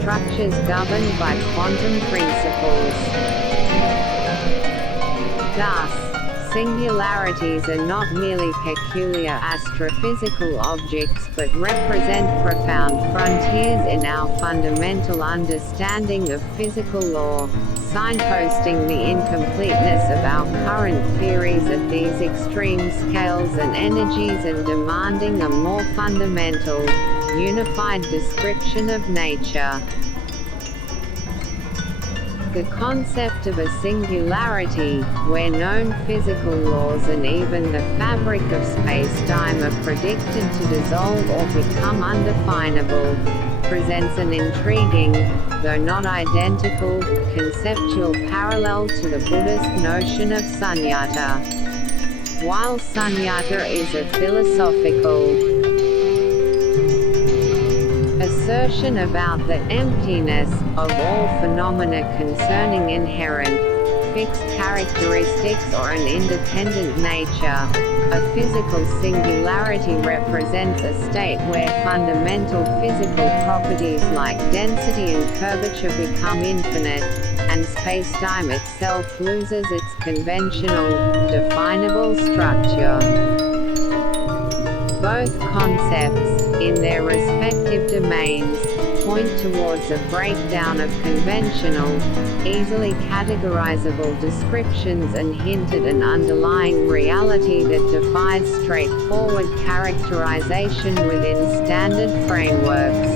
structures governed by quantum principles. Thus, singularities are not merely peculiar astrophysical objects but represent profound frontiers in our fundamental understanding of physical law, signposting the incompleteness of our current theories at these extreme scales and energies and demanding a more fundamental, unified description of nature. The concept of a singularity, where known physical laws and even the fabric of space-time are predicted to dissolve or become undefinable, presents an intriguing, though not identical, conceptual parallel to the Buddhist notion of sunyata. While sunyata is a philosophical assertion about the emptiness of all phenomena concerning inherent, fixed characteristics or an independent nature, a physical singularity represents a state where fundamental physical properties like density and curvature become infinite, and spacetime itself loses its conventional, definable structure. Both concepts, in their respective domains, point towards a breakdown of conventional, easily categorizable descriptions and hint at an underlying reality that defies straightforward characterization within standard frameworks.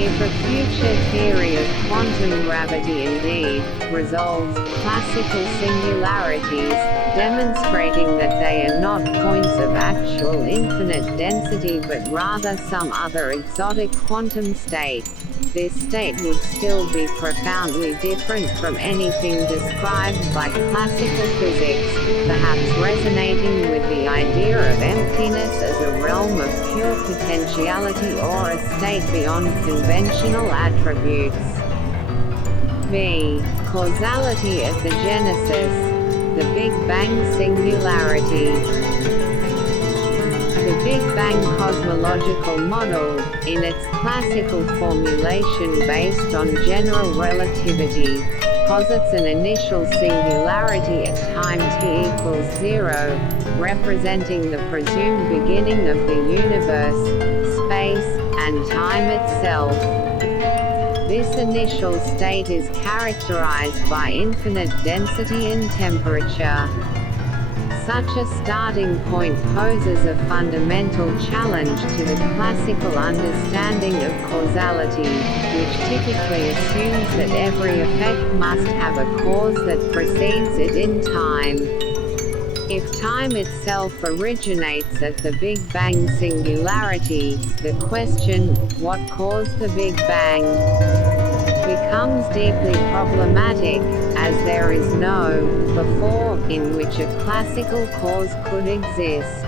If a future theory of quantum gravity indeed resolves classical singularities, demonstrating that they are not points of actual infinite density but rather some other exotic quantum state, this state would still be profoundly different from anything described by classical physics, perhaps resonating with the idea of emptiness as a realm of pure potentiality or a state beyond conventional attributes. V. Causality as the genesis. The Big Bang singularity. The Big Bang cosmological model, in its classical formulation based on general relativity, posits an initial singularity at time t equals 0, representing the presumed beginning of the universe, space, and time itself. This initial state is characterized by infinite density and temperature. Such a starting point poses a fundamental challenge to the classical understanding of causality, which typically assumes that every effect must have a cause that precedes it in time. If time itself originates at the Big Bang singularity, the question, what caused the Big Bang, becomes deeply problematic, as there is no before in which a classical cause could exist.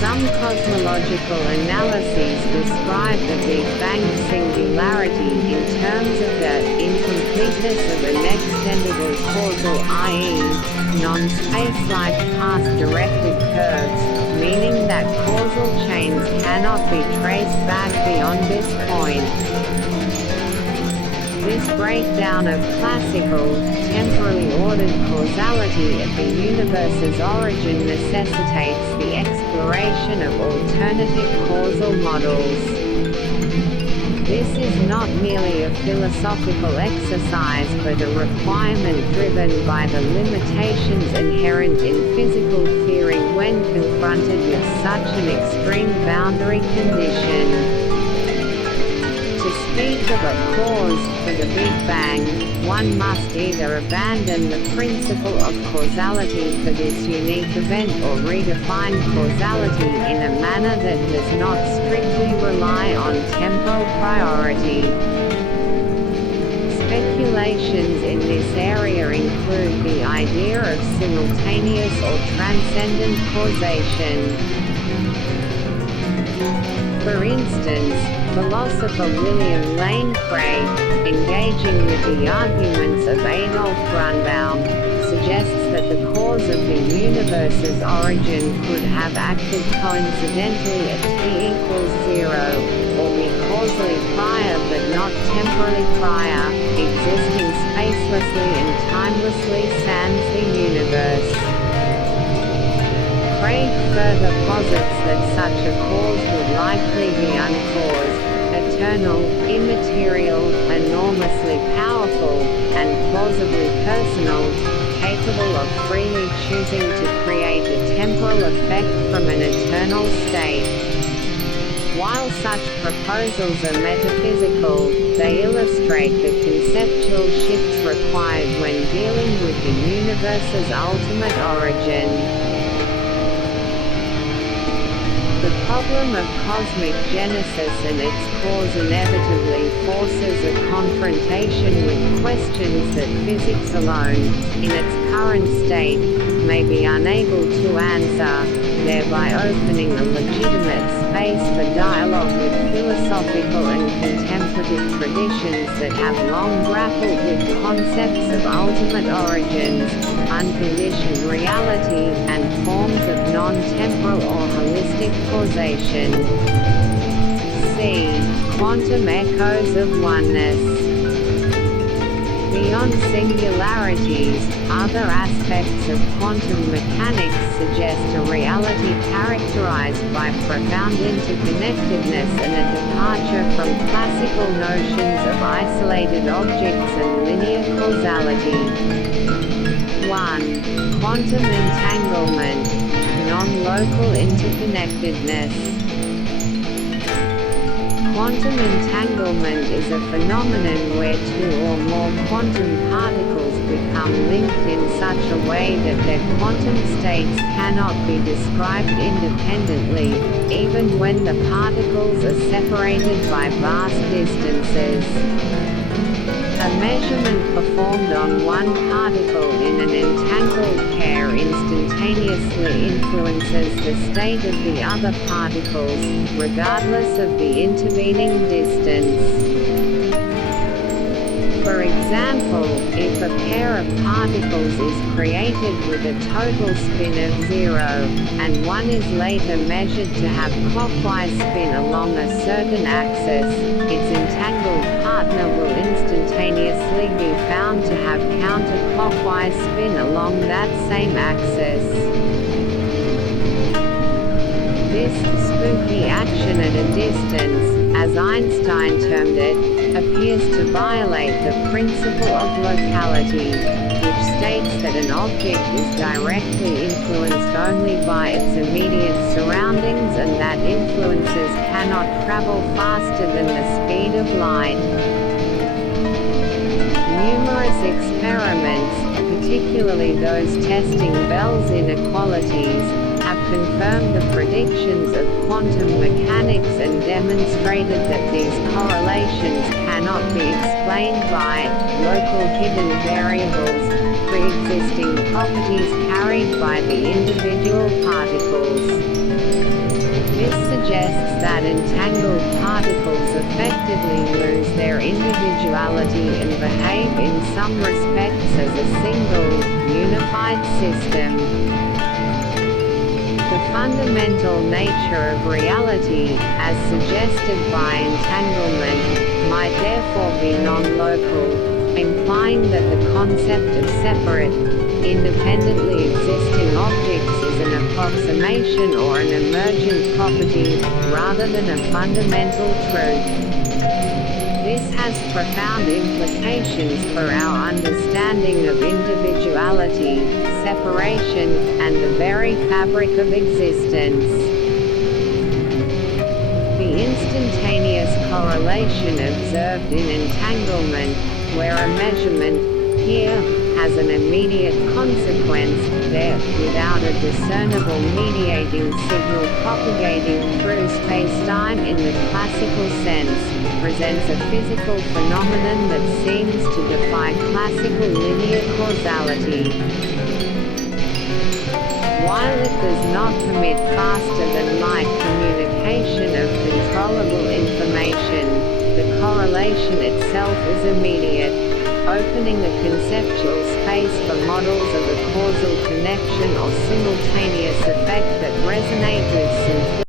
Some cosmological analyses describe the Big Bang singularity in terms of the incompleteness of an extendable causal, i.e., non-spacelike path-directed curves, meaning that causal chains cannot be traced back beyond this point. This breakdown of classical, temporally ordered causality at the universe's origin necessitates the exploration of alternative causal models. This is not merely a philosophical exercise but a requirement driven by the limitations inherent in physical theory when confronted with such an extreme boundary condition. To speak of a cause for the Big Bang, one must either abandon the principle of causality for this unique event or redefine causality in a manner that does not strictly rely on temporal priority. Speculations in this area include the idea of simultaneous or transcendent causation. For instance, philosopher William Lane Craig, engaging with the arguments of Adolf Grunbaum, suggests that the cause of the universe's origin could have acted coincidentally at t temporally prior, existing spacelessly and timelessly sans the universe. Craig further posits that such a cause would likely be uncaused, eternal, immaterial, enormously powerful, and plausibly personal, capable of freely choosing to create a temporal effect from an eternal state. While such proposals are metaphysical, they illustrate the conceptual shifts required when dealing with the universe's ultimate origin. The problem of cosmic genesis and its cause inevitably forces a confrontation with questions that physics alone, in its current state, may be unable to answer, thereby opening a legitimate space for dialogue with philosophical and contemplative traditions that have long grappled with concepts of ultimate origins, unconditioned reality, and forms of non-temporal or holistic causation. C. Quantum echoes of oneness. Beyond singularities, other aspects of quantum mechanics suggest a reality characterized by profound interconnectedness and a departure from classical notions of isolated objects and linear causality. 1. Quantum entanglement, non-local interconnectedness. Quantum entanglement is a phenomenon where two or more quantum particles become linked in such a way that their quantum states cannot be described independently, even when the particles are separated by vast distances. A measurement performed on one particle in an entangled pair instantaneously influences the state of the other particles, regardless of the intervening distance. For example, if a pair of particles is created with a total spin of 0, and one is later measured to have clockwise spin along a certain axis, its entangled partner will instantaneously be found to have counterclockwise spin along that same axis. This spooky action at a distance, as Einstein termed it, appears to violate the principle of locality, which states that an object is directly influenced only by its immediate surroundings and that influences cannot travel faster than the speed of light. Numerous experiments, particularly those testing Bell's inequalities, have confirmed the predictions of quantum mechanics and demonstrated that these correlations cannot be explained by local hidden variables, pre-existing properties carried by the individual particles. This suggests that entangled particles effectively lose their individuality and behave in some respects as a single, unified system. The fundamental nature of reality, as suggested by entanglement, might therefore be non-local, implying that the concept of separate, independently existing objects is an approximation or an emergent property, rather than a fundamental truth. This has profound implications for our understanding of individuality, separation, and the very fabric of existence. The instantaneous correlation observed in entanglement, where a measurement, here, has an immediate consequence, there, without a discernible mediating signal propagating through space-time in the classical sense, presents a physical phenomenon that seems to defy classical linear causality. While it does not permit faster-than-light communication of controllable information, the correlation itself is immediate, opening a conceptual space for models of a causal connection or simultaneous effect that resonate with some